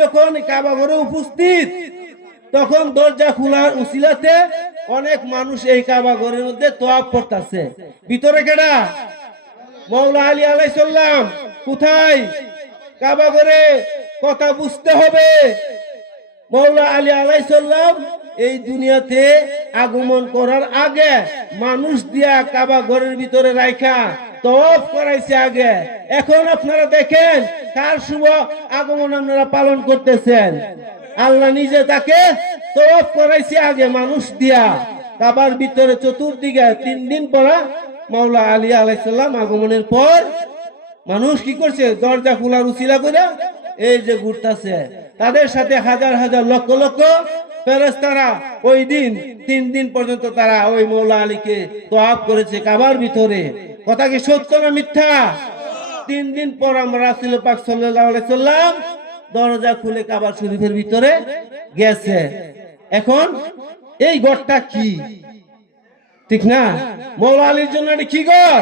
যখন কাবা ঘরে উপস্থিত, তখন দরজা খোলার উসিলাতে অনেক মানুষ এই কাবা ঘরের মধ্যে তওয়াফ করতেছে। ভিতরে কেডা? মাওলা আলী আলাইহিস সালাম। কোথায়? কাবা ঘরে। কথা বুঝতে হবে। মাওলা আলী আলাইহিস সালাম এই দুনিয়াতে আগমন করার আগে মানুষ দিয়া কাবা ঘরের ভিতরে রাখা তওয়াফ করাইছে আগে। এখন আপনারা দেখেন কার শুভ আগমন আপনারা পালন করতেছেন। আল্লাহ নিজে তাকে তওয়াফ করাইছে আগে মানুষ দিয়া কাবার ভিতরে চতুর্দিকে। 3 দিন পরা মাওলা আলী আলাইহিস সালাম আগমনের পর মানুষ কি করছে? দরজা খোলার উসিলা করে এই যে ঘুরতেছে। তাদের সাথে হাজার হাজার লক্ষ লক্ষ ফেরেশতারা ওই দিন 3 দিন পর্যন্ত তারা ওই মাওলা আলীকে তওয়াফ করেছে কাবার ভিতরে। কথা কি সত্য না মিথ্যা? 3 দিন পর আমরা রাসূল পাক সাল্লাল্লাহু আলাইহি সাল্লাম দরজা খুলে কাবা শরীফের ভিতরে গেছে। এখন এই ঘরটা কি? ঠিক না? মাওলা আলীর জন্য এটা কি ঘর?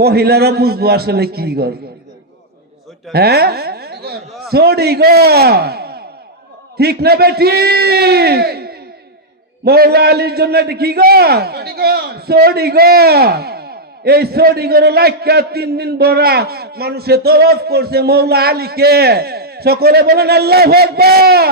মহিলারা বুঝবো আসলে কি ঘর। হ্যাঁ, সড়ি ঘর। ঠিক না বেটি? মাওলা আলীর জন্য এটা কি ঘর? সড়ি ঘর। এই সড়ি ঘরে লাইকা 3 দিন ভরা মানুষে তওয়াফ করছে মাওলা আলীকে। সকলে বলেন আল্লাহু আকবার।